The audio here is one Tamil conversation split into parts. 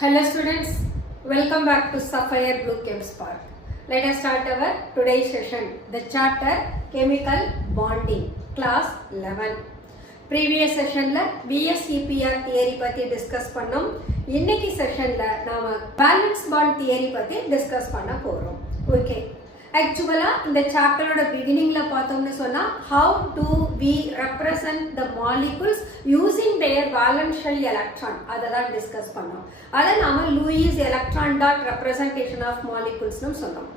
Hello students, welcome back to Sapphire Blue Chem Spark. Let us start our today's session. The chapter Chemical Bonding, class 11. Previous session la VSEPR theory பத்தி டிஸ்கஸ் பண்ணோம். இன்னைக்கு செஷன்ல நாம valence bond theory பத்தி டிஸ்கஸ் பண்ண போறோம். ஓகே. ஆக்சுவலா இந்த சாப்டரோட பிகினிங்ல பார்த்தோம்னு சொன்னா how do we represent the molecules using their valence shell electron அததான் டிஸ்கஸ் பண்ணோம். அத நாம Lewis electron dot representation of மாலிகுல்ஸ்னு சொன்னோம்.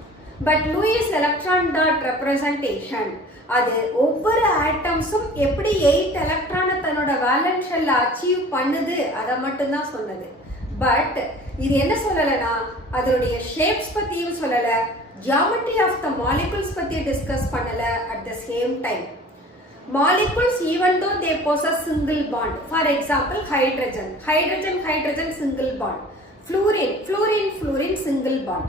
But Lewis electron dot representation அது ஒவ்வொரு ஆட்டம்ஸும் எப்படி 8 எலக்ட்ரானை தன்னோட வேலன்ஸ் ஷெல்ல அச்சீவ் பண்ணுது அதை மட்டும் தான் சொன்னது. பட் இது என்ன சொல்லலைன்னா அதனுடைய ஷேப்ஸ் பத்தியும் சொல்லல, geometry of the molecules பத்தி டிஸ்கஸ் பண்ணல. at the same time molecules even though they possess single bond, for example hydrogen single bond, fluorine single bond,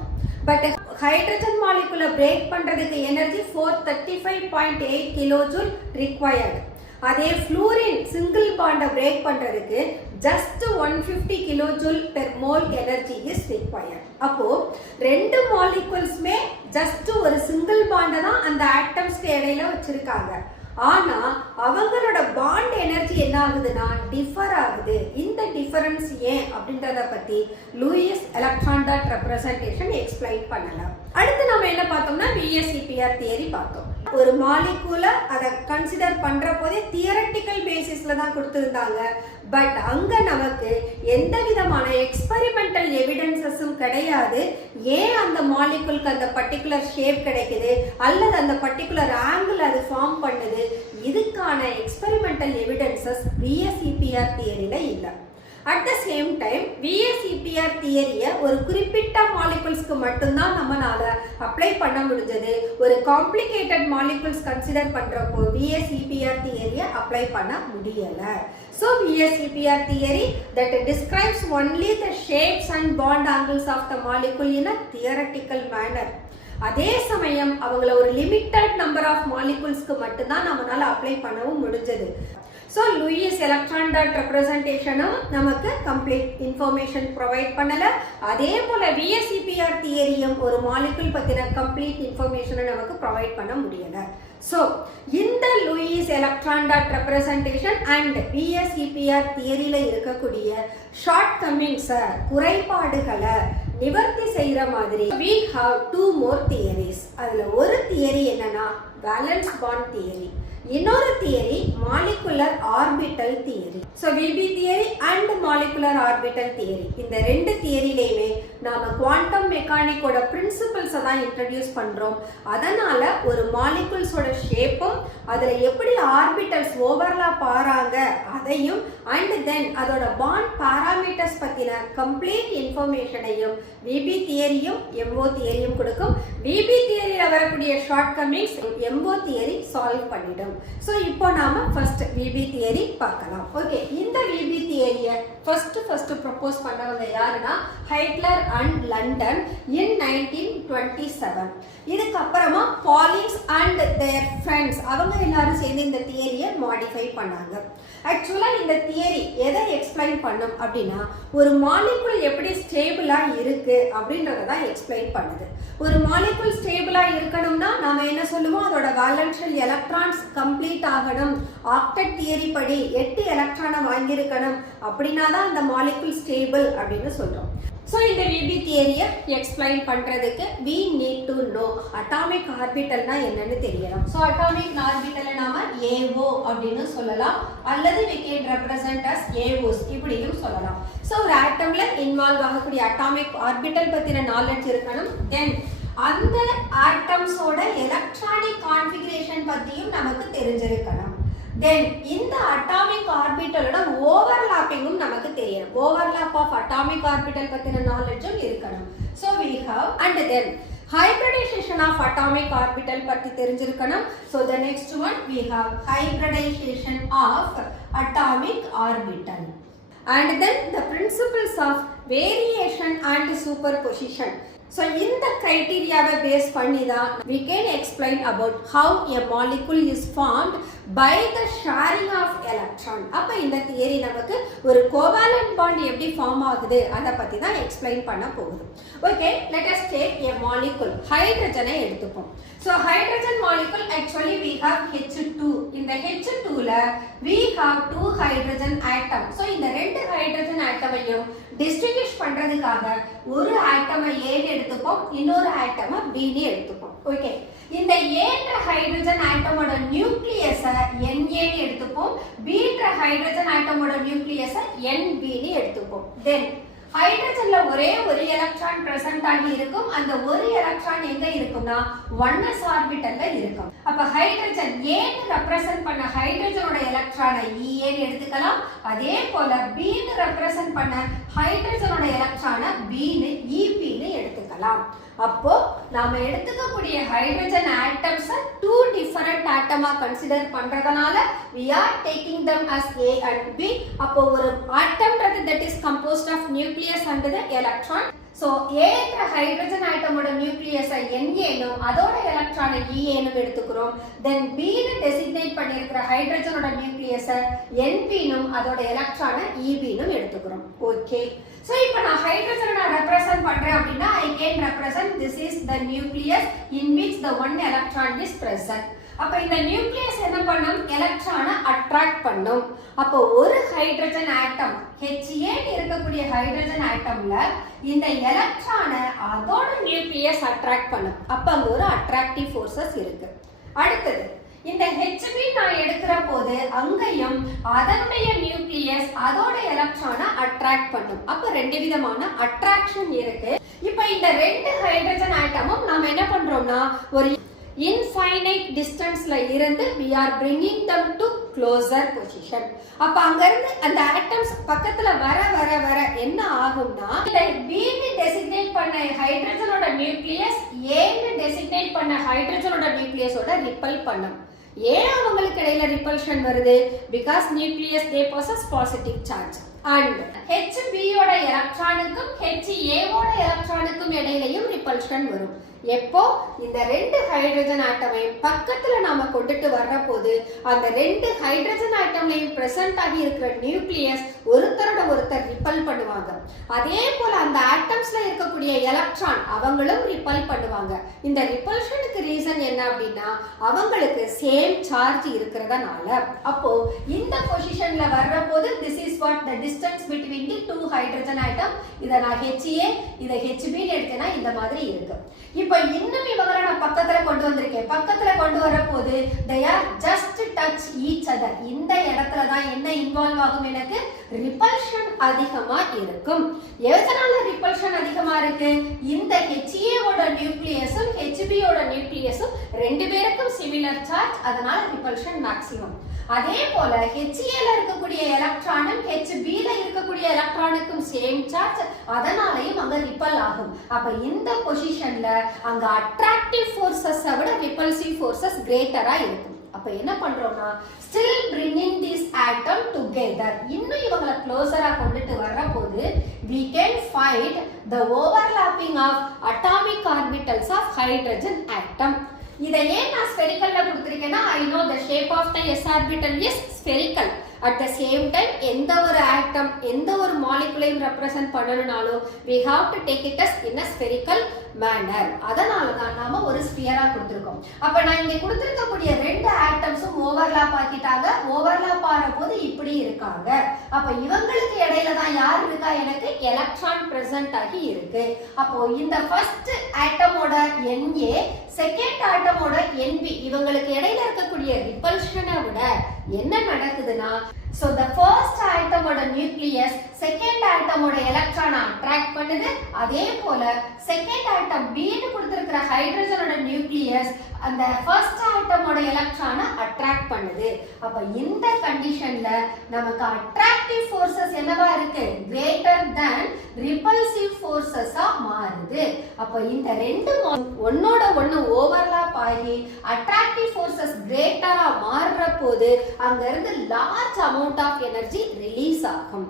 but hydrogen molecule break பண்றதுக்கு எனர்ஜி 435.8 kilojoule required. அதே fluorine single bond break பண்றதுக்கு just 150 kilojoule per mole energy is required. அப்போ ரெண்டு மாலிகுல்ஸ்மே just ஒரு சிங்கிள் பாண்ட் தான் அந்த ஆட்டம்ஸ்க்கு இடையில வச்சிருக்காங்க. ஆனா அவங்களோட பாண்ட் எனர்ஜி என்ன ஆகுதுன்னா டிஃபர் ஆகுது. இந்த டிஃபரன்ஸ் ஏன் அப்படின்றத பத்தி Lewis electron dot representation explain பண்ணலாம். அடுத்து நம்ம என்ன பார்த்தோம்னா VSEPR தியரி பார்த்தோம். ஒரு மாலிகுல அதை கன்சிடர் பண்ற போதே தியரட்டிக்கல் பேசிஸ்ல தான் கொடுத்திருந்தாங்க. பட் அங்க நமக்கு எந்த விதமான எக்ஸ்பெரிமெண்டல் எவிடன்சஸும் கிடையாது. ஏன் அந்த மாலிகுலுக்கு அந்த பர்டிகுலர் ஷேப் கிடைக்குது அல்லது அந்த பர்டிகுலர் ஆங்கிள் அது ஃபார்ம் பண்ணுது, இதுக்கான எக்ஸ்பெரிமெண்டல் எவிடன்சஸ் VSEPR தியரியில இல்லை. At the same time VSEPR தியரியை ஒரு குறிப்பிட்ட மாலிகுல்ஸ்க்கு மட்டும்தான் நம்மளால அப்ளை பண்ண முடிஞ்சது. ஒரு காம்ப்ளிகேட்டட் மாலிகுல்ஸ் கன்சிடர் பண்றப்போ VSEPR தியரியை அப்ளை பண்ண முடியல. So VSEPR theory that describes only the shapes and bond angles of the molecule in a theoretical manner. அதே சமயம் அவங்கள ஒரு லிமிட்டட் நம்பர் ஆஃப் மாலிகுல்ஸ்க்கு மட்டும்தான் நம்மளால அப்ளை பண்ணவும் முடிஞ்சது. ஸோ லூயிஸ் எலக்ட்ரான் டாட் ரெப்ரசன்டேஷனும் நமக்கு கம்ப்ளீட் இன்ஃபர்மேஷன் ப்ரொவைட் பண்ணல. அதே போல VSEPR தியரியும் ஒரு மாலிகுல் பத்தின கம்ப்ளீட் இன்ஃபர்மேஷனை நமக்கு ப்ரொவைட் பண்ண முடியல. ஸோ இந்த Lewis electron dot representation and VSEPR தியரியில இருக்கக்கூடிய ஷார்ட் கம்மிங்ஸை குறைபாடுகளை நிவர்த்தி செய்யற மாதிரி we have two more theories. அதுல ஒரு தியரி என்னன்னா வேலன்ஸ் பாண்ட் தியரி, இன்னொரு theory molecular orbital theory. So VB theory and molecular orbital theory, இந்த ரெண்டு தியரிலையுமே நாம குவாண்டம் மெக்கானிக்கோட பிரின்சிபல்ஸை தான் இன்ட்ரடியூஸ் பண்றோம். அதனால ஒரு மாலிகுல்ஸோட ஷேப்பும் அதுல எப்படி ஆர்பிட்டல்ஸ் ஓவர்லாப் ஆறாங்க அதையும் அண்ட் தென் அதோட பாண்ட் பாராமீட்டர்ஸ் பத்தின கம்ப்ளீட் இன்ஃபர்மேஷனையும் VB தியரியும் MO தியரியும் கொடுக்கும். VB தியரியில வரக்கூடிய ஷார்ட் கம்மிங்ஸ் MO தியரி சால்வ் பண்ணிடும். So இப்போ நாம ஃபர்ஸ்ட் VB தியரி பார்க்கலாம். ஓகே, இந்த VB தியரியை ஃபர்ஸ்ட் ப்ரொபோஸ் பண்ணவங்க யாருன்னா ஹைட்லர் அண்ட் லண்டன் இன் 1927. இதுக்கு அப்புறமா பாலின்ஸ் அண்ட் தேர் ஃப்ரெண்ட்ஸ் அவங்க எல்லாரும் சேர்ந்து இந்த தியரியை மாடிஃபை பண்ணாங்க. ஆக்சுவலா இந்த தியரி எதை எக்ஸ்பிளைன் பண்ணும் அப்படின்னா ஒரு மாலிகுல் எப்படி ஸ்டேபிளா இருக்கு அப்படின்றத தான் எக்ஸ்பிளைன் பண்ணுது. ஒரு மாலிகுல் ஸ்டேபிளா இருக்கணும்னா நாம என்ன சொல்லுவோம், அதோட வேலன்ஸ் ஷெல் எலக்ட்ரான்ஸ் கம்ப்ளீட் ஆகணும். ஆக்டெட் தியரி படி 8 எலக்ட்ரானை வாங்கியிருக்கணும், அப்படின்னா தான் அந்த மாலிகுல் ஸ்டேபிள் அப்படின்னு சொல்றோம். ஸோ இந்த VB தியரியை எக்ஸ்பிளைன் பண்றதுக்கு we need to know atomic ஆர்பிட்டல்னா என்னன்னு தெரியலாம். ஸோ அட்டாமிக் ஆர்பிட்டலை நாம AO அப்படின்னு சொல்லலாம், அல்லது we can represent as AOs இப்படியும் சொல்லலாம். ஸோ ஒரு ஆட்டம்ல இன்வால்வ் ஆகக்கூடிய அட்டாமிக் ஆர்பிட்டல் பத்தின நாலேஜ் இருக்கணும். தென் அந்த ஆட்டம்ஸோட எலக்ட்ரானிக் கான்ஃபிகரேஷன் பத்தியும் நமக்கு தெரிஞ்சிருக்கணும். தென் இந்த அட்டாமிக் ஆர்பிட்டலோட ஓவர்லாப்பிங்கும் நமக்கு தெரியணும். ஓவர்லாப் ஆஃப் அட்டாமிக் ஆர்பிட்டல் பத்தின நாலேஜும் இருக்கணும். So we have and then hybridization of atomic orbital பத்தி தெரிஞ்சிருக்கணும். So the next one we have hybridization of atomic orbital and then the principles of variation and superposition. So இந்த criteria-வை பேஸ் பண்ணி தான் we can explain about how a molecule is formed by the sharing of electron. அப்ப இந்த தியரி நமக்கு ஒரு covalent bond எப்படி ஃபார்ம் ஆகுது அத பத்தி தான் எக்ஸ்பிளைன் பண்ண போகுது. Okay, let us take a molecule. ஹைட்ரஜனை எடுத்துப்போம். So hydrogen molecule actually we have H2. இந்த H2ல we have two hydrogen atom. So இந்த ரெண்டு hydrogen atom-ஐயும் distinguish பண்றதுக்காக ஒரு ஆட்டமை A ன்னு எடுத்துப்போம், இன்னொரு ஆட்டமை B ன்னு எடுத்துப்போம். ஓகே, இந்த ஏன்ற ஹைட்ரஜன் ஆட்டமோட நியூக்ளியஸ Na ன்னு எடுத்துப்போம், Bன்ற ஹைட்ரஜன் ஆட்டமோட நியூக்ளியஸ Nb ன்னு எடுத்துப்போம். தென் ஹைட்ரஜன்ல ஒரே ஒரு எலக்ட்ரான் பிரசன்ட் ஆகி இருக்கும். அந்த ஒரு எலக்ட்ரான் எங்க இருக்கும்னா 1s ஆர்பிட்டல்ல இருக்கும். அப்ப ஹைட்ரஜன் A ன்னு ரெப்ரசன்ட் பண்ண ஹைட்ரஜனோட எலக்ட்ரானை Ea ன்னு எடுத்துக்கலாம். அதே போல B ன்னு ரெப்ரசன்ட் பண்ண ஹைட்ரஜனோட எலக்ட்ரானை B ன்னு Ep ன்னு எடுத்துக்கலாம். அப்போ நாம எடுத்துக்கக்கூடிய ஹைட்ரஜன் ஆட்டம்ஸ் two different ஆட்டமா கன்சிடர் பண்றதனால we are taking them as A and B. அப்போ ஒரு ஆட்டம்ன்றது that is composed of nucleus and the electron. So A என்ற ஹைட்ரஜன் ஆட்டமோட நியூக்ளியஸை Na னும் அதோட எலக்ட்ரானை Ea னும் எடுத்துக்கிறோம். தென் B ன்னு டெசிக்னேட் பண்ணியிருக்கிற ஹைட்ரஜனோட நியூக்ளியஸை Np னும் அதோட எலக்ட்ரானை Eb னும் எடுத்துக்கிறோம். ஓகே, so இப்போ நான் ஹைட்ரஜனை நான் ரெப்ரசன்ட் பண்றேன் அப்படின்னா I can represent this is the nucleus in which the one electron is present. அப்ப இந்த நியூக்ளியஸ் என்ன பண்ணும்? எலக்ட்ரானை அட்ராக்ட் பண்ணும். அப்போ ஒரு ஹைட்ரஜன் ஆட்டம் Ha இருக்கக்கூடிய ஹைட்ரஜன் ஆட்டம்ல இந்த எலக்ட்ரானை அதோட நியூக்ளியஸ் அட்ராக்ட் பண்ணும். அப்ப அங்க ஒரு அட்ராக்டிவ் ஃபோர்சஸ் இருக்கு. அடுத்தது இந்த Hb நான் எடுக்கிற போது அங்கேயும் அதனுடைய நியூக்ளியஸ் அதோட எலக்ட்ரானை அட்ராக்ட் பண்ணும். அப்ப ரெண்டு விதமான அட்ராக்ஷன் இருக்கு. இப்போ இந்த ரெண்டு ஹைட்ரஜன் ஆட்டமும் நாம என்ன பண்றோம்னா ஒரு infinite distanceல இருந்து we are bringing them to closer position. அப்ப அங்க இருந்து அந்த ஆட்டம்ஸ் பக்கத்துல வர வர வர என்ன ஆகும்னா இந்த B ன்னு டெசிக்னேட் பண்ண ஹைட்ரஜனோட நியூக்ளியஸ் A ன்னு டெசிக்னேட் பண்ண ஹைட்ரஜனோட நியூக்ளியஸோட ரிப்பல் பண்ணும். ஏன் அவங்களுக்கு இடையில ரிப்பல்ஷன் வருது? because nucleus they possess positive charge. and Hb ஓட எலக்ட்ரானுக்கும் Ha ஓட எலக்ட்ரானுக்கும் இடையிலயும் ரிப்பல்ஷன் வரும். எப்போ இந்த ரெண்டு ஹைட்ரஜன் ஆட்டமையும் பக்கத்துல நாம கொண்டுட்டு வர்ற போது அந்த ரெண்டு ஹைட்ரஜன் ஆட்டம்லையும் பிரசன்ட் ஆகி இருக்கிற நியூக்ளியஸ் ஒருத்தரோட ஒருத்தர் ரிப்பல் பண்ணுவாங்க. அதே போல அந்த ஆட்டம்ஸ்ல இருக்கக்கூடிய எலக்ட்ரான் அவங்களும் ரிப்பல் பண்ணுவாங்க. இந்த ரிப்பல்ஷனுக்கு ரீசன் என்ன அப்படின்னா அவங்களுக்கு சேம் சார்ஜ் இருக்கிறதுனால. அப்போ இந்த பொசிஷன்ல வர்ற போது this is what the distance between the two hydrogen atom. இத நான் Ha இத Hb ன்னு எடுத்தேனா இந்த மாதிரி இருக்கு. இப்போ இன்னும் இவங்களை நான் பக்கத்துல கொண்டு வந்திருக்கேன். பக்கத்துல கொண்டு வர போது they are just touch each other. இந்த இடத்துல தான் என்ன இன்வால்வ் ஆகும்? எனக்கு ரிப்பல்ஷன் அதிகமா இருக்கும். எதனால ரிப்பல்ஷன் அதிகமா இருக்கு? இந்த Ha ஓட நியூக்ளியஸும் Hb ஓட நியூக்ளியஸும் ரெண்டு பேருக்கும் சிமிலர் சார்ஜ், அதனால ரிப்பல்ஷன் மேக்ஸிமம். அதே போல Ha ல இருக்கக்கூடிய எலக்ட்ரானும் Hb ல இருக்கக்கூடிய எலக்ட்ரானுக்கும் சேம் சார்ஜ், அதனாலயும் அங்க ரிப்பல் ஆகும். அப்ப இந்த பொசிஷன்ல அங்க அட்ராக்டிவ் ஃபோர்சஸ் விட ரிப்பல்சிவ் ஃபோர்சஸ் கிரேட்டரா இருக்கும். அப்ப என்ன பண்றோம்னா still bringing this atom together, இன்னும் இவங்களை க்ளோசரா கொண்டுட்டு வர்ற போது we can find the overlapping of atomic orbitals of hydrogen atom. இதை ஏன் நான் ஸ்பெரிக்கல்ல கொடுத்திருக்கேன்னா I know the shape of the s orbital is spherical. at the same time எந்த ஒரு ஆட்டம் எந்த ஒரு மாலிகுலையும் represent பண்ணனும்னாலும் we have to take it as in a spherical manner. அதனால தான் நாம ஒரு ஸ்பியரா கொடுத்திருக்கோம். அப்ப நான் இங்க கொடுத்திருக்கக்கூடிய ரெண்டு ஆட்டம்ஸும் ஓவர்லாப் ஆக்கிட்டாங்க. ஓவர்லாப் ஆற போது இப்படி இருக்காங்க. அப்ப இவங்களுக்கு இடையில தான் யார் இருக்கா? எனக்கு எலக்ட்ரான் பிரசன்ட் ஆகி இருக்கு. அப்போ இந்த ஃபர்ஸ்ட் ஆட்டமோட Na செகண்ட் ஆட்டமோட Nb இவங்களுக்கு இடையில இருக்கக்கூடிய ரிப்பல்ஷனை விட என்ன நடக்குதுன்னா so the first atom ஓட நியூக்ளியஸ் செகண்ட் ஆட்டமோட எலக்ட்ரானை அட்ராக்ட் பண்ணுது. அதே போல செகண்ட் ஆட்டம் B ன்னு கொடுத்திருக்கிற ஹைட்ரஜனோட நியூக்ளியஸ் அந்த ஃபர்ஸ்ட் ஆட்டமோட எலக்ட்ரானை அட்ராக்ட் பண்ணுது. அப்ப இந்த கண்டிஷன்ல நமக்கு அட்ராக்டிவ் ஃபோர்சஸ் என்னவா இருக்கு? கிரேட்டர் than ரிப்பல்சிவ் ஃபோர்சஸா மாறுது. அப்ப இந்த ரெண்டு ஒன்னோட ஒன்னு ஓவர்லாப் ஆகி அட்ராக்டிவ் ஃபோர்சஸ் கிரேட்டரா மாறுற போது அங்க இருந்து large amount of energy release ஆகும்.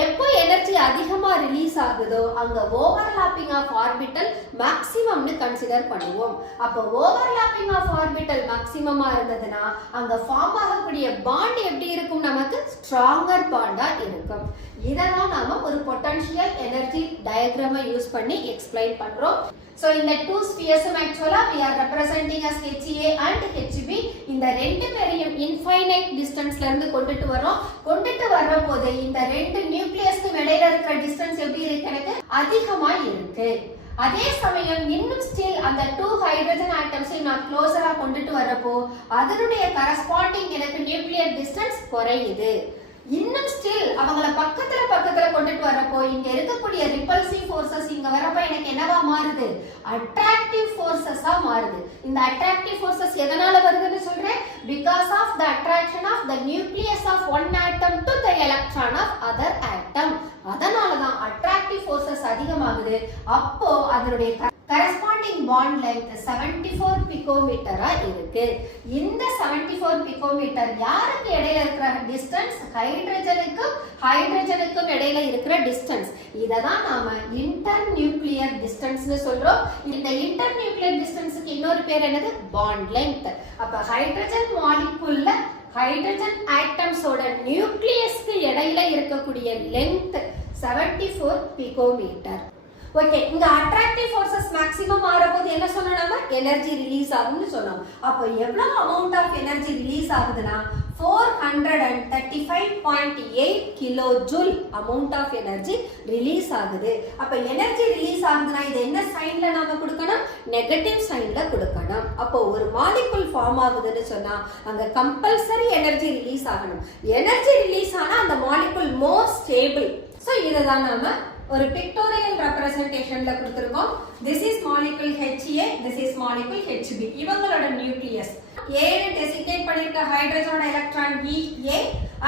எப்போ எனர்ஜி அதிகமா ரிலீஸ் ஆகுதோ அங்க ஓவர்லாப்பிங் ஆஃப் ஆர்பிட்டல் மேக்ஸிமம்னு கன்சிடர் பண்ணுவோம். அப்போ ஓவர்லாப்பிங் ஆஃப் ஆர்பிட்டல் மேக்ஸிமமா இருந்ததுன்னா அங்க ஃபார்ம் ஆகக்கூடிய பாண்ட் எப்படி இருக்கும்? நமக்கு ஸ்ட்ராங்கர் பாண்டா இருக்கும். இதெல்லாம் நாம ஒரு பொட்டன்ஷியல் எனர்ஜி டயக்ராமை யூஸ் பண்ணி எக்ஸ்பிளைன் பண்றோம். So in the two spheres actually we are representing as HA and HB. இந்த ரெண்டு பேரையும் infinite distanceல இருந்து கொண்டுட்டு வரும்போது இந்த ரெண்டு நியூக்ளியஸ்க்கு இடையில இருக்கிற distance எப்படி இருக்கு? எனக்கு அதிகமா இருக்கு. அதே சமயம் இன்னும் ஸ்டில் அந்த 2 ஹைட்ரஜன் ஆட்டம்ஸை நான் க்ளோசரா கொண்டுட்டு வரப்போ அதனுடைய கரஸ்பாண்டிங் எனக்கு நியூக்ளியர் டிஸ்டன்ஸ் குறையுது. இன்னும் ஸ்டில் அவங்கள பக்கத்துல கொண்டுட்டு வரப்போ இங்க இருக்கக்கூடிய ரிப்பல்சிவ் ஃபோர்சஸ் இங்க வரப்போ எனக்கு என்னவா மாறுது? அட்ராக்டிவ் ஃபோர்சஸா மாறுது. இந்த அட்ராக்டிவ் ஃபோர்சஸ் எதனால வருதுன்னு சொல்றேன்? because of the attraction of the nucleus of one atom to the electron of other atom. அதனால தான் அட்ராக்டிவ் ஃபோர்சஸ் அதிகமாகுது. அப்போ அதனுடைய corresponding bond length 74 picometer இருக்கு. இந்த 74 picometer யாருக்கு இடையில இருக்கிற டிஸ்டன்ஸ்? ஹைட்ரஜனுக்கும் இடையில இருக்கிற டிஸ்டன்ஸ். இததான் நாம இன்டர் நியூக்ளியர் டிஸ்டன்ஸ்னு சொல்றோம். இந்த இன்டர் நியூக்ளியர் டிஸ்டன்ஸ்க்கு இன்னொரு பேர் என்னது? Bond length. அப்ப ஹைட்ரஜன் மாலிகுல்ல ஹைட்ரஜன் ஆட்டம்ஸோட நியூக்ளியஸ்க்கு இடையில இருக்கக்கூடிய லெங்த் 74 பிகோமீட்டர். ஓகே, இங்க அட்ராக்டிவ் ஃபோர்சஸ் மேக்ஸிமம் ஆறபோது என்ன சொன்னோம்? நம்ம எனர்ஜி ரிலீஸ் ஆகும்னு சொன்னோம். அப்போ எவ்வளவு அமௌண்ட் ஆஃப் எனர்ஜி ரிலீஸ் ஆகுதுன்னா 435.8 kilo joule amount of energy release ஆகுது. அப்ப எனர்ஜி ரிலீஸ் ஆகுதுன்னா இது என்ன சைன்ல நாம கொடுக்கணும்? நெகட்டிவ் சைன்ல கொடுக்கணும். அப்போ ஒரு மாலிகுல் ஃபார்ம் ஆகுதுன்னு சொன்னா அங்க கம்பல்சரி எனர்ஜி ரிலீஸ் ஆகணும். எனர்ஜி ரிலீஸ் ஆனா அந்த மாலிகுல் மோர் ஸ்டேபிள். சோ இததான் நாம ஒரு பிக்டோரியல் ரெப்ரசன்டேஷன்ல கொடுத்திருக்கோம். this is molecule HA, this is molecule HB. இவங்களோட நியூக்ளியஸ் A னு டெசிக்னேட் பண்ணிருக்க ஹைட்ரஜனோட எலக்ட்ரான் EA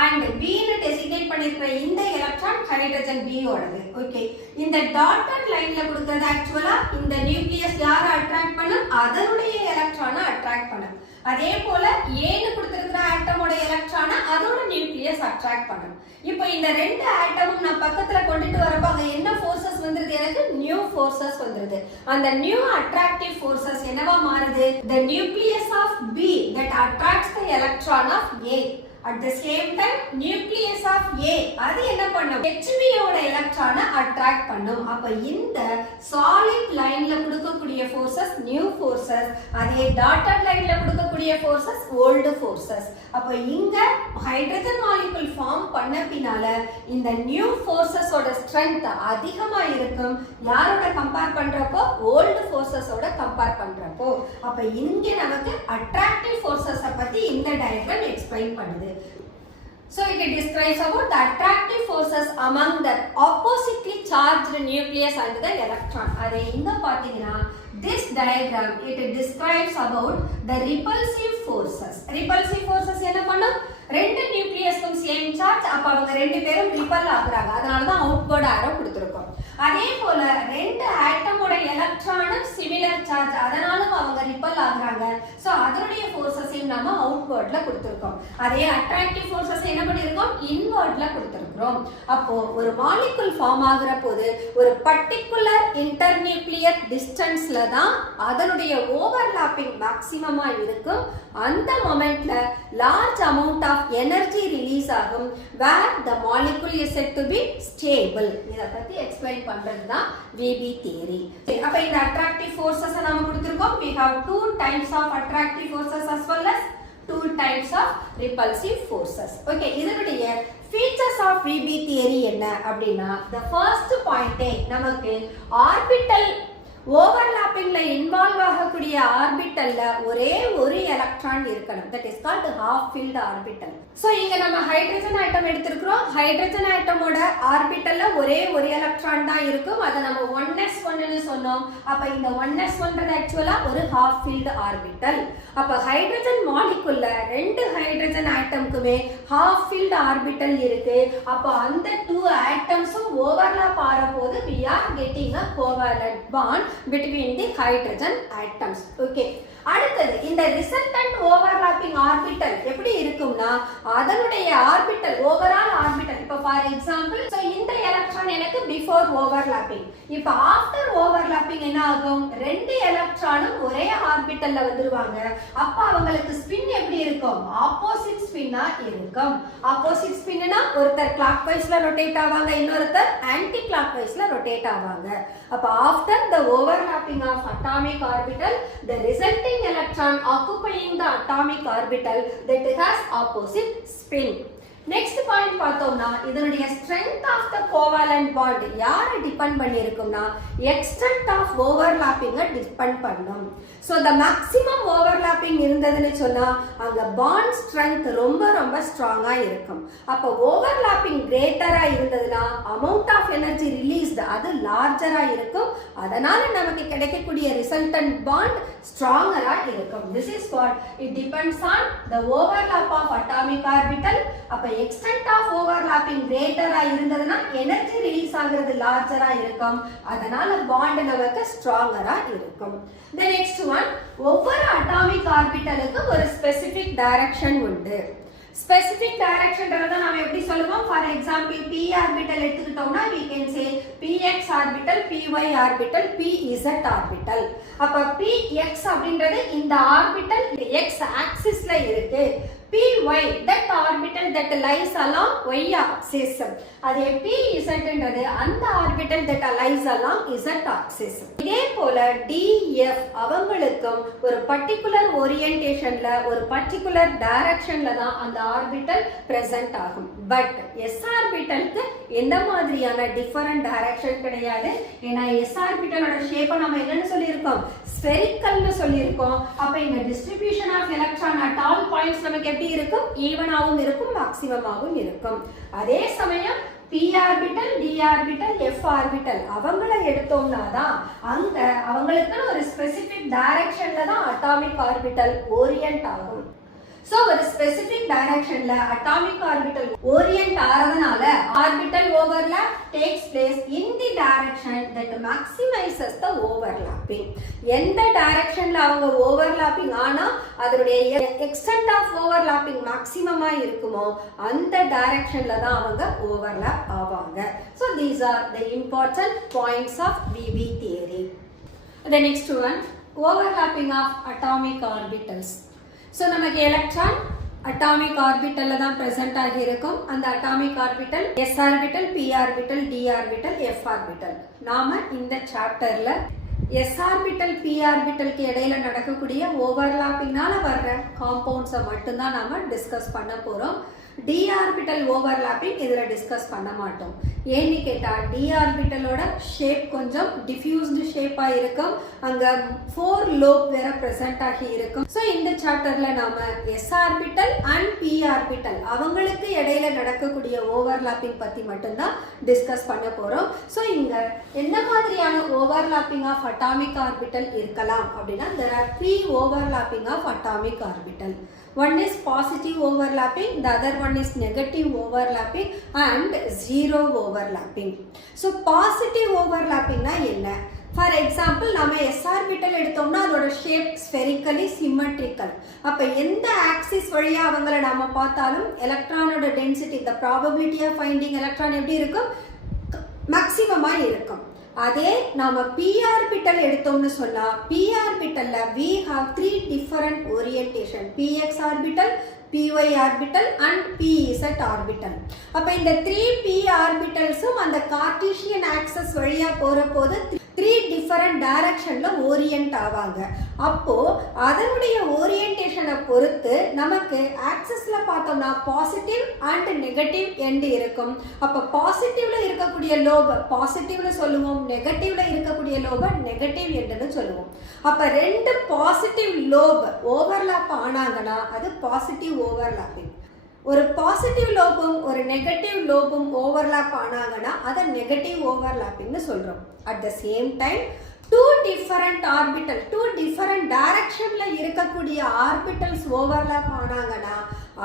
and B னு டெசிக்னேட் பண்ணிருக்க இந்த எலக்ட்ரான் ஹைட்ரஜன் B ஓடது. ஓகே, இந்த டாட்டட் லைன்ல கொடுக்கிறது ஆக்சுவலா இந்த நியூக்ளியஸ் யாரை அட்ராக்ட் பண்ணும்? அதனுடைய எலக்ட்ரானை அட்ராக்ட் பண்ணும். அதே போல A னு கொடுத்திருக்கிற ஆட்டமோட எலக்ட்ரானை அதோட நியூக்ளியஸ் அட்ராக்ட் பண்ணும். இப்போ இந்த ரெண்டு ஆட்டமும் நான் பக்கத்துல கொண்டுட்டு வரப்ப அங்க என்ன ஃபோர்சஸ் வந்திருது? எனக்கு நியூ ஃபோர்சஸ் வந்திருது. அந்த நியூ அட்ராக்டிவ் ஃபோர்சஸ் என்னவா மாறுது? the nucleus of B that attracts the electron of A. At the same time nucleus of A அது என்ன பண்ணும்? HB ஓட எலக்ட்ரானை அட்ராக்ட் பண்ணும். அப்ப இந்த சாலிட் லைன்ல கொடுக்கக்கூடிய ஃபோர்சஸ் நியூ ஃபோர்சஸ், அதே டாட்டட் லைன்ல கொடுக்கக்கூடிய ஃபோர்சஸ் ஓல்ட் ஃபோர்சஸ். அப்ப இங்க ஹைட்ரஜன் மாலிகுல் ஃபார்ம் பண்ண பின்னால இந்த நியூ ஃபோர்சஸோட ஸ்ட்ரெngth அதிகமா இருக்கும். யாரோட கம்பேர் பண்றப்போ? ஓல்ட் ஃபோர்சஸோட கம்பேர் பண்றப்போ. அப்ப இங்க நமக்கு அட்ராக்டிவ் ஃபோர்சஸ் பத்தி இந்த டயகிராம் எக்ஸ்பிளைன் பண்ணுது. So it describes about the attractive forces among the oppositely charged nucleus and the electron. அதே இங்க பாத்தீங்கன்னா this diagram it describes about the repulsive forces. Repulsive forces என்ன பண்ணும்? ரெண்டு நியூக்ளியஸ்க்கும் சேம் சார்ஜ். அப்ப அவங்க ரெண்டு பேரும் ரிப்பல் ஆகுறாங்க. அதனால தான் அவுட்வர்ட் ஆரோ கொடுத்திருக்கோம். அதே போல ரெண்டு ஆட்டமோட எலக்ட்ரானும் சிமிலர் சார்ஜ். அதனால அவங்க ரிப்பல் ஆகுறாங்க. சோ அதனுடைய ஃபோர்சஸையும் நாம அவுட்வர்ட்ல கொடுத்திருக்கோம். அதே அட்ராக்டிவ் ஃபோர்சஸ் என்ன பண்ணிருக்கோம்? இன்வர்ட்ல கொடுத்திருக்கோம். அப்போ ஒரு மாலிகுல் ஃபார்ம் ஆகுற போது ஒரு பர்టిక్యులர் இன்டர்நியூக்ளியர் டிஸ்டன்ஸ்ல தான் அதனுடைய ஓவர்லாப்பிங் மேக்ஸிமமா இருக்கும். அந்த மொமெண்ட்ல large amount of energy release ஆகும். where the molecule is said to be stable. இத பத்தி எக்ஸ்பிளைன் பண்றதுதான் VB தியரி. அப்ப இந்த அட்ராக்டிவ் ஃபோர்சஸ் நாம கொடுத்திருக்கோம். we have two types of attractive forces as well as two types of repulsive forces. okay, இதனுடைய features of VB தியரி என்ன அப்படினா the first point நமக்கு ஆர்பிட்டல் ஓவர்லாப்பிங்ல இன்வால்வ் ஆகக்கூடிய ஆர்பிட்டல்ல ஒரே ஒரு எலக்ட்ரான் இருக்கணும். That is called half filled orbital. So இங்க நம்ம ஹைட்ரஜன் ஆட்டம் எடுத்துக்கிறோம். ஹைட்ரஜன் ஆட்டமோட ஆர்பிட்டல்ல ஒரே ஒரு எலக்ட்ரான் தான் இருக்கும். அத நம்ம 1s1 னு சொன்னோம். அப்ப இந்த 1s1ன்றது ஆக்சுவலா ஒரு ஹாஃப் ஃபில்ட் ஆர்பிட்டல். அப்ப ஹைட்ரஜன் மாலிகுல்ல ரெண்டு ஹைட்ரஜன் ஆட்டம்க்குமே ஹாஃப் ஃபில்ட் ஆர்பிட்டல் இருக்கு. அப்ப அந்த two ஆட்டம்ஸும் ஓவர்லாப் ஆறபோது we are getting a covalent bond between the hydrogen atoms. okay, அடுத்தது இந்த ரிசல்டன்ட் ஓவர்லாப்பிங் ஆர்பிட்டல் எப்படி இருக்கும்னா அதனுடைய ஆர்பிட்டல் ஓவரால் ஆர்பிட்டல் இப்ப ஃபார் எக்ஸாம்பிள் சோ இந்த எலக்ட்ரான் எனக்கு பிஃபோர் ஓவர்லாப்பிங் இப்ப ஆஃப்டர் ஓவர்லாப்பிங் என்ன ஆகும் ரெண்டு எலக்ட்ரானும் ஒரே ஆர்பிட்டல்ல வந்துருவாங்க அப்ப அவங்களுக்கு ஸ்பின் எப்படி இருக்கும் ஆப்போசிட் ஸ்பின்னா இருக்கும் ஆப்போசிட் ஸ்பின்னா ஒருத்தர் கிளாக் வைஸ்ல ரொட்டேட் ஆவாங்க இன்னொருத்தர் ஆன்டி கிளாக் வைஸ்ல ரொட்டேட் ஆவாங்க அப்ப after the overlapping of atomic orbital the resulting electron occupying the atomic orbital that has opposite spin. Next point பார்த்தோம்னா இதனுடைய strength of the covalent bond யாரை டிபெண்ட் பண்ணி இருக்கும்னா extent of overlapping டிபெண்ட் பண்ணும் so the maximum overlapping இருந்ததுன்னு சொன்னா அங்க bond strength ரொம்ப ரொம்ப ஸ்ட்ராங்கா இருக்கும் அப்ப overlapping greater-ஆ இருந்ததுனா amount of energy released அது larger-ஆ இருக்கும் அதனால நமக்கு கிடைக்கக்கூடிய resultant bond stronger-ஆ இருக்கும் this is what it depends on the overlap of atomic orbital அப்ப extent of overlapping greater-ஆ இருந்ததுனா energy release ஆகிறது larger-ஆ இருக்கும் அதனால bond நமக்கு stronger-ஆ இருக்கும் the next one ஒவ்வொரு atomic orbital-க்கு ஒரு specific direction உண்டு specific direction நாம எப்படி சொல்லுவோம் for example p orbital எடுத்துக்கிட்டோம்னா we can say px orbital py orbital pz orbital அப்ப px அப்படின்றது இந்த ஆர்பிட்டல் x axis-ல இருக்கு py that orbital that lies along y axis அதே pz ன்றது அந்த orbital that lies along z axis இதே போல df அவங்களுக்கும் ஒரு பர்టిక్యులர் ஓரியன்டேஷன்ல ஒரு பர்టిక్యులர் டைரக்ஷன்ல தான் அந்த ஆர்பிட்டல் பிரசன்ட் ஆகும் பட் s ஆர்பிட்டலுக்கு எந்த மாதிரியான டிஃபரண்ட் டைரக்ஷன் கிடையாது ஏனா s ஆர்பிட்டலோட ஷேப்பை நாம என்னன்னு சொல்லியிருக்கோம் ஸ்பெரிக்கல்னு சொல்லியிருக்கோம் அப்ப இந்த distribution of electron at all points நமக்கு எப்படி இருக்கும் ஈவனாவும் இருக்கும் மேக்ஸிமமாவும் இருக்கும் அதே சமயம் p orbital d orbital f orbital அவங்கள எடுத்தோம்னா தான் அங்க அவங்களுக்கு ஒரு ஸ்பெசிபிக் டைரக்ஷன்ல தான் அட்டாமிக் ஆர்பிட்டல் ஓரியன்ட் ஆகும் So ஒரு specific directionல atomic orbital orient ஆறதுனால orbital overlap takes place in the direction that maximizes the overlapping. எந்த directionல அவங்க overlapping ஆனா அதனுடைய extent of overlapping maximum-ஆ இருக்குமோ அந்த directionல தான் அவங்க overlap ஆவாங்க. So these are the important points of BB theory. The next one, overlapping of atomic orbitals. So நமக்கு எலக்ட்ரான் அட்டாமிக் ஆர்பிட்டல்ல தான் பிரசன்ட் ஆகி இருக்கும் அந்த atomic orbital s orbital p orbital d orbital f orbital நாம இந்த சாப்டர்ல s ஆர்பிட்டல் p ஆர்பிட்டலுக்கு இடையில நடக்கக்கூடிய ஓவர்லாப்பிங்னால வர்ற காம்பவுண்ட்ஸை மட்டும் தான் நாம டிஸ்கஸ் பண்ண போறோம் d ஆர்பிட்டல் ஓவர்லாப்பிங் இதுல டிஸ்கஸ் பண்ண மாட்டோம் ஏன்னு கேட்டா d ஆர்பிட்டலோட ஷேப் கொஞ்சம் டிஃப்யூஸ்டு ஷேப்பா இருக்கும் அங்க 4 லோப் வேற பிரசன்ட் ஆகி இருக்கும் சோ இந்த சாப்டர்ல நாம s orbital and p orbital அவங்களுக்கு இடையில நடக்கக்கூடிய ஓவர்லாப்பிங் பத்தி மட்டும் தான் டிஸ்கஸ் பண்ண போறோம் சோ இங்க என்ன மாதிரியான ஓவர்லாப்பிங் ஆஃப் அட்டாமிக் ஆர்பிட்டல் இருக்கலாம் அப்படினா there are 3 overlapping of atomic orbital. One is positive overlapping, the other one is negative overlapping and zero overlapping. So positive overlapping na enna? For example, நாம s ஆர்பிட்டல் எடுத்தோம்னா அதோட ஷேப் ஸ்பெரிக்கலி சிமெட்ரிக்கல் அப்ப எந்த ஆக்சிஸ் வழியா அவங்கள நாம பார்த்தாலும் எலக்ட்ரானோட density the probability of finding electron எப்படி இருக்கும் மேக்ஸிமமா இருக்கும் அதே நாம p ஆர்பிட்டல் எடுத்தோம்னு சொன்னா p ஆர்பிட்டல்ல we have 3 different orientation px orbital py orbital and pz orbital அப்ப இந்த 3p ஆர்பிட்டல்ஸும் அந்த கார்ட்டீசியன் ஆக்சிஸ் வழியா போறபோது 3 different directionல ஓரியன்ட் ஆவாங்க அப்போ அதனுடைய ஓரியன்டேஷனை பொறுத்து நமக்கு ஆக்சிஸ்ல பார்த்தோம்னா பாசிட்டிவ் அண்ட் நெகட்டிவ் எண்ட் இருக்கும் அப்ப பாசிட்டிவ்ல இருக்கக்கூடிய லோப் பாசிட்டிவ்ல சொல்லுவோம் நெகட்டிவ்ல இருக்கக்கூடிய லோப நெகட்டிவ் எண்ட்னு சொல்லுவோம் அப்ப ரெண்டு பாசிட்டிவ் லோப் ஓவர்லாப் ஆனாங்கன்னா அது பாசிட்டிவ் ஓவர்லாப்பிங் ஒரு பாசிட்டிவ் லோபும் ஒரு நெகட்டிவ் லோபும் ஓவர்லாப் ஆனாங்கன்னா அதை நெகட்டிவ் ஓவர்லாப்பிங்னு சொல்றோம் at the same time two different directionல இருக்கக்கூடிய ஆர்பிட்டல்ஸ் ஓவர்லாப் ஆனாங்கன்னா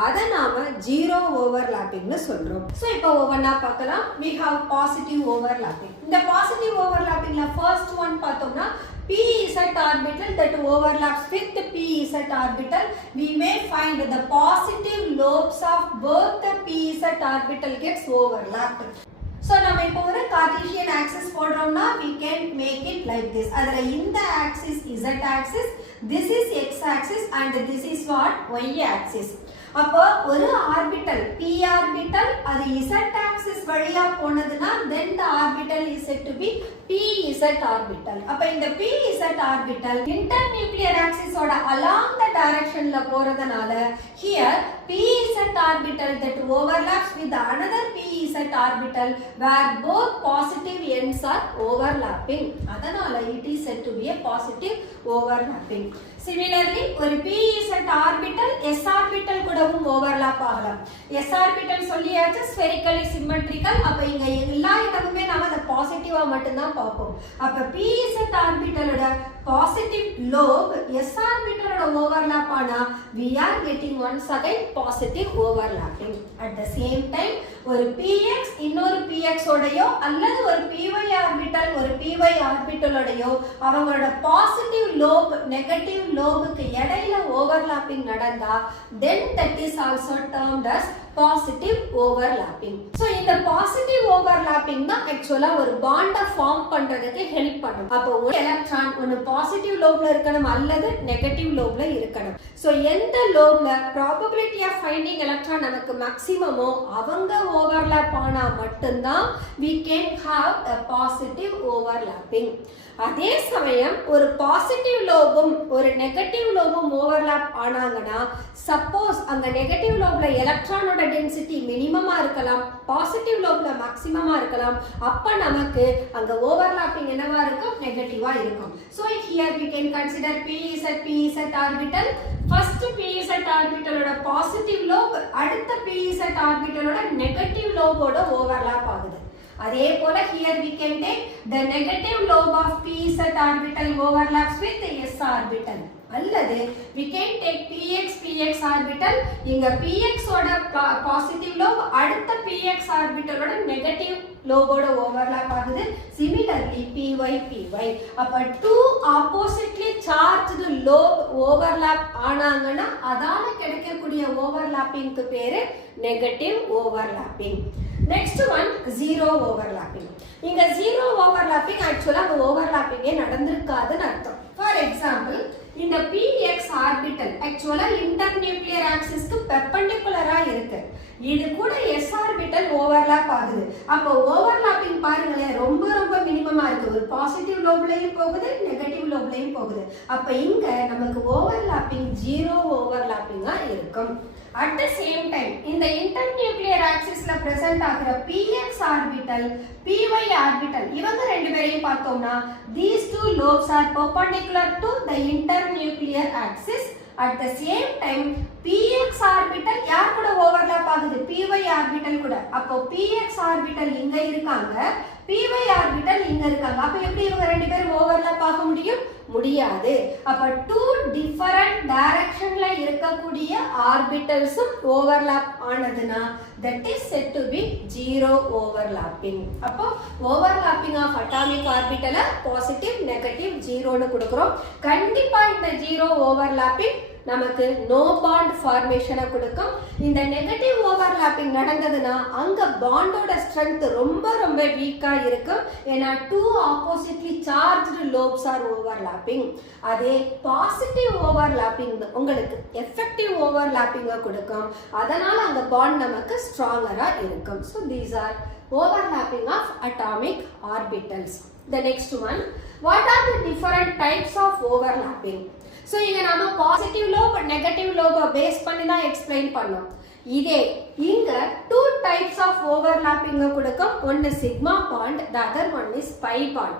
அதை நாம ஜீரோ ஓவர்லாப்பிங்னு சொல்றோம் சோ இப்போ ஒவ்வொன்றா பார்க்கலாம் we have positive overlapping இந்த பாசிட்டிவ் ஓவர்லாப்பிங்ல ஃபர்ஸ்ட் ஒன் பார்த்தோம்னா pz orbital that overlaps with the pz orbital, we may find the positive lobes of both the pz orbital gets overlapped. So நம்ம இப்போ ஒரு கார்ட்டீசியன் ஆக்சிஸ் போடுறோம்னா we can make it like this. அதுல இந்த axis z axis, this is x axis and this is what y axis. அப்போ ஒரு ஆர்பிட்டல் p ஆர்பிட்டல் அது z ஆக்சிஸ் வழியா போனதுனா then the orbital is said to be pz orbital. அப்ப இந்த pz ஆர்பிட்டல் internuclear axis ஓட along the directionல போறதனால here pz orbital that overlaps with another pz orbital where both positive ends are overlapping. அதனால it is said to be a positive overlapping. Similarly, ஒரு pz orbital s orbital கூடவும் overlap ஆகலாம். s orbital சொல்லியாச்சு spherically symmetrical. அப்ப இங்க எல்லா இடமுமே நாம அத பாசிட்டிவா மட்டும் தான் பார்ப்போம். அப்ப pz orbitalோட positive lobe s orbitalோட overlap ஆனா we are getting once again positive overlapping. At the same time ஒரு px இன்னொரு px ஓடையோ அல்லது ஒரு py ஆர்பிட்டல் ஒரு py ஆர்பிட்டலோடையோ அவங்களோட பாசிட்டிவ் லோப் நெகட்டிவ் லோபுக்கு இடையில ஓவர்லாப்பிங் நடந்தா then that is also termed as positive overlapping. So இந்த positive overlapping தான் actually ஒரு பாண்ட ஃபார்ம் பண்றதுக்கு ஹெல்ப் பண்ணும். அப்போ ஒரு எலக்ட்ரான் ஒன்னு பாசிட்டிவ் லோப்ல இருக்கணும் அல்லது நெகட்டிவ் லோப்ல இருக்கணும். So எந்த லோப்ல probability of finding electron நமக்கு மேக்ஸிமமோ அவங்க ஓவர்லாப் ஆனா மட்டும்தான் we can have a positive overlapping. அதே சமயம் ஒரு பாசிட்டிவ் லோபும் ஒரு நெகட்டிவ் லோபும் ஓவர்லாப் ஆனாங்கன்னா சப்போஸ் அங்க நெகட்டிவ் லோப்ல எலக்ட்ரானோட டென்சிட்டி மினிமமா இருக்கலாம், பாசிட்டிவ் லோப்ல மேக்ஸிமமா இருக்கலாம். அப்ப நமக்கு அங்க ஓவர்லாப்பிங் என்னவா இருக்கும்? நெகட்டிவா இருக்கும். So here we can consider pz orbital. First pz orbitalோட பாசிட்டிவ் லோப் அடுத்த pz orbitalோட நெகட்டிவ் லோபோட ஓவர்லாப் ஆகுது. அதே போல here we can take the negative lobe of pz orbital overlaps with the s orbital. அல்லது we can take px orbital. இங்க px ஓட பாசிட்டிவ் லோப் அடுத்த px ஆர்பிட்டலோட நெகட்டிவ் லோபோட ஓவர்லாப் ஆகுது. Similarly py. அப்ப two oppositely charged lobe overlap ஆனாங்கன்னா அதால கிடைக்கக்கூடிய ஓவர்லாப்பிங்க்கு பேரு negative overlapping. Next one zero overlapping. இங்க zero overlapping actually அங்க overlapping நடந்திருக்காதுன்னு அர்த்தம். For example, இந்த px orbital actually internuclear axis க்கு perpendicular-ஆ இருக்கு. இது கூட s orbital overlap ஆகுது. அப்ப overlapping பாருங்களேன் ரொம்ப மினிமமா இருக்கு. ஒரு பாசிட்டிவ் லோப்லயும் போகுது, நெகட்டிவ் லோப்லயும் போகுது. அப்ப இங்க நமக்கு overlapping zero overlapping-ஆ இருக்கும். At the same time, in the internuclear axis la present ஆகிற px orbital, py orbital இவங்க ரெண்டு பேரையும் பார்த்தோம்னா these two lobes are perpendicular to the internuclear axis. At the same time, px orbital யார் கூட ஓவர்லாப் ஆகுது? py orbital கூட. அப்போ px orbital இங்க இருக்காங்க, py orbital இங்க இருக்காங்க. அப்ப எப்படி இவங்க ரெண்டு பேரும் ஓவர்லாப் ஆக முடியும்? முடியாது. அப்ப two different directionல இருக்கக்கூடிய ஆர்பிட்டல்ஸும் overlap ஆனதுனா that is said to be zero overlapping. அப்போ overlapping of atomic orbital positive negative zero னு கொடுக்கிறோம். கண்டிப்பா இந்த zero overlapping நமக்கு no bond formation கொடுக்கும். இந்த நெகட்டிவ் ஓவர்லாப்பிங் நடந்ததுன்னா அங்க பாண்டோட ஸ்ட்ரெngth ரொம்ப வீக்கா இருக்கும். ஏன்னா two oppositely charged lobes are overlapping. அதே பாசிட்டிவ் ஓவர்லாப்பிங் உங்களுக்கு எஃபெக்டிவ் ஓவர்லாப்பிங் கொடுக்கும். அதனால அங்க பாண்ட் நமக்கு ஸ்ட்ராங்கரா இருக்கும். So these are overlapping of atomic orbitals. The next one, what are the different types of overlapping? So இங்க நாம பாசிட்டிவ் லோப் நெகட்டிவ் லோபை பேஸ் பண்ணி தான் எக்ஸ்பிளைன் பண்ணோம். இதே இங்க two types of overlapping கொடுக்கும். ஒன்னு sigma bond, the other one is pi bond.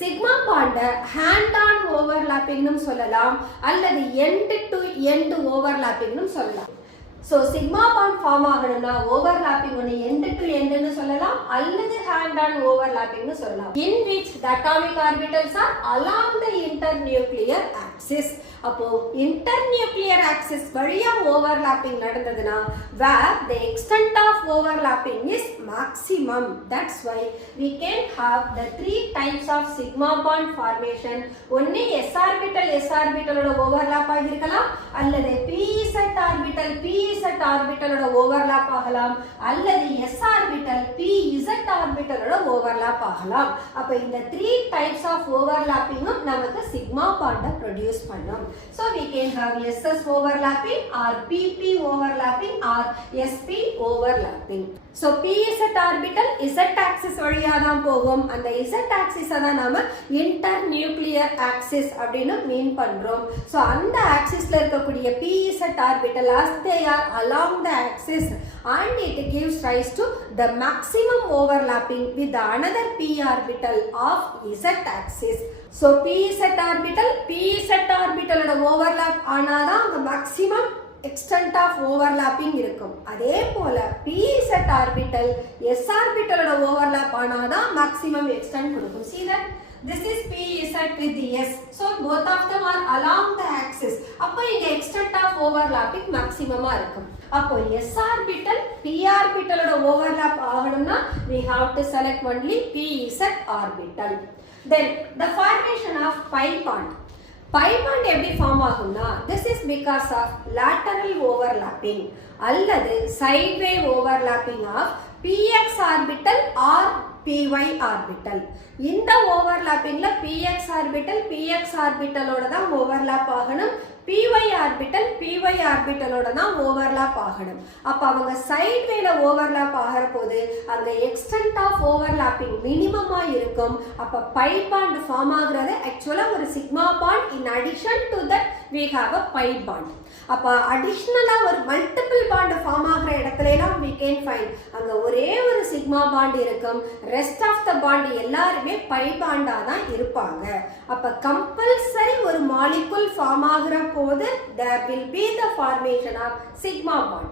சிக்மா பாண்ட ஹேண்ட் ஆன் ஓவர்லாப்பிங்னு சொல்லலாம் அல்லது எண்ட் டு எண்ட் ஓவர்லாப்பிங்னு சொல்லலாம். So sigma bond form ஆகணும்னா overlapping ஒன்னு end to end னு சொல்லலாம் அல்லது hand on overlapping னு சொல்லலாம் in which the atomic orbitals are along the internuclear axis. அப்போ internuclear axis வழியா overlapping நடந்ததுனா where the extent of overlapping is maximum. That's why we can have the three types of sigma bond formation. ஒன்னு s orbital ஓட overlap ஆகிருக்கலாம் அல்லது pz orbital ஓட overlap ஆகலாம் அல்லது s orbital pz orbital ஓட overlap ஆகலாம். அப்ப இந்த three types of overlapping நமக்கு sigma bond produce பண்ணும். So we can have SS overlapping or PP overlapping or SP overlapping. So pz orbital z axis வழியா தான் போகும். அந்த z axis தான் நாம internuclear axis அப்படினு மீன் பண்றோம். So அந்த axisல இருக்கக்கூடிய pz orbital as they are along the axis and it gives rise to the maximum overlapping with another p orbital of z axis. So pz orbital ஓட overlap ஆனாதான் the maximum extent of overlapping இருக்கும். அதே போல pz orbital s orbital ஓட overlap ஆனாதான் maximum extent கொடுக்கும். See that this is pz with s. So both of them are along the axis. அப்போ இங்க extent of overlapping maximum இருக்கும். அப்போ s orbital p orbital ஓட overlap ஆகணும்னா we have to select only pz orbital. Then the formation of pi bond. Pi bond எப்படி ஃபார்ம் ஆகும்னா this is because of lateral overlapping அல்லது sideway overlapping of px orbital or py orbital. இந்த overlappingல px orbital ஓட தான் overlap ஆகணும். py orbital ஓட தான் overlap ஆகணும். அப்ப அவங்க sidewayல overlap ஆகற போது அங்க extent of overlapping minimum-ஆ இருக்கும். அப்ப pi bond ஃபார்ம் ஆகுறது actually ஒரு sigma bond. In addition to that we have a pi bond. அப்ப additional-ஆ ஒரு multiple bond ஃபார்ம் ஆகுற இடத்துல எல்லாம் we can find அங்க ஒரே ஒரு sigma bond இருக்கும். rest of the bond எல்லாருமே pi bond-ஆ தான் இருப்பாங்க. அப்ப compulsory ஒரு molecule ஃபார்ம் ஆகுற போது there will be the formation of sigma bond.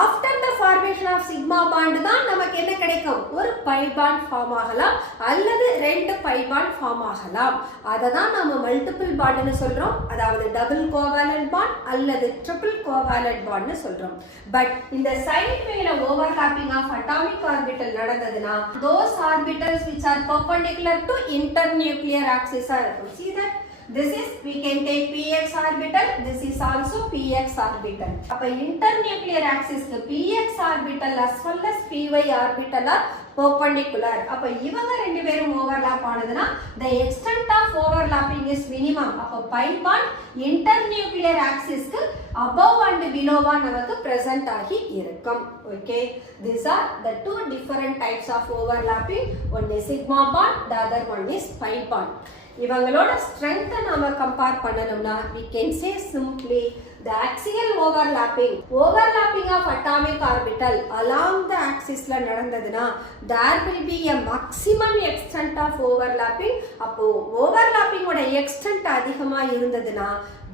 After the formation of sigma bond தான் நமக்கு என்ன கிடைக்கும்? ஒரு pi bond ஃபார்ம் ஆகலாம் அல்லது ரெண்டு pi bond ஃபார்ம் ஆகலாம். அத தான் நாம மல்டிபிள் bond னு சொல்றோம். அதாவது டபுள் கோவேலன்ட் bond அல்லது ட்ரிபிள் கோவேலன்ட் bond னு சொல்றோம். பட் இந்த sidewayல overlapping of atomic orbital நடந்ததுனா those orbitals which are perpendicular to internuclear axis ஆ இருக்கும். See that this is we can take px orbital, this is also px orbital. அப்ப internuclear axis க்கு px orbital as well as py orbital are perpendicular. அப்ப இவங்க ரெண்டு பேரும் overlap ஆனதுனா the extent of overlapping is minimum. அப்ப pi bond internuclear axis க்கு above and below நமக்கு present ஆகி இருக்கும். Okay, these are the two different types of overlapping. One is sigma bond, the other one is pi bond. இவங்களோட strength நாம compare பண்ணனும்னா we can say simply the axial overlapping of atomic orbital along the axis ல நடந்ததுனா there will be a maximum extent of overlapping. அப்போ overlapping ஓட extent அதிகமா இருந்ததுனா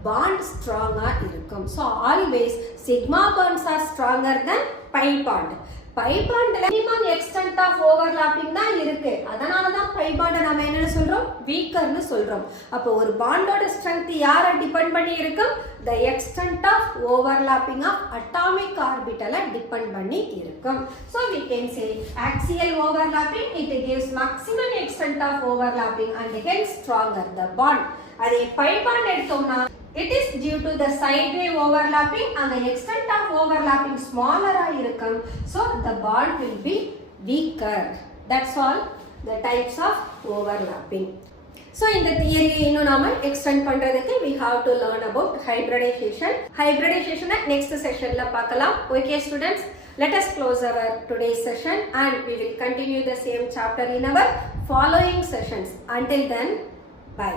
bond strong-ஆ இருக்கும். So always sigma bonds are stronger than pi bond. pi bond minimum extent of overlapping தான் இருக்கு. அதனால தான் pi bond நாம என்ன சொல்றோம்? weaker னு சொல்றோம். அப்ப ஒரு bond-ஓட strength யார டிபெண்ட் பண்ணி இருக்கும்? the extent of overlapping of atomic orbital depend பண்ணி இருக்கும். So we can say axial overlapping it gives maximum extent of overlapping and hence stronger the bond. அதே pi bond எடுத்தோம்னா it is due to the sideway overlapping and the extent of overlapping smaller ஆ இருக்கும். So the bond will be weaker. That's all the types of overlapping. So இந்த theory இன்னும் நாம extend பண்றதுக்கு we have to learn about hybridization. Hybridization next sessionல பார்க்கலாம். Okay students, let us close our today's session and we will continue the same chapter in our following sessions. Until then, bye.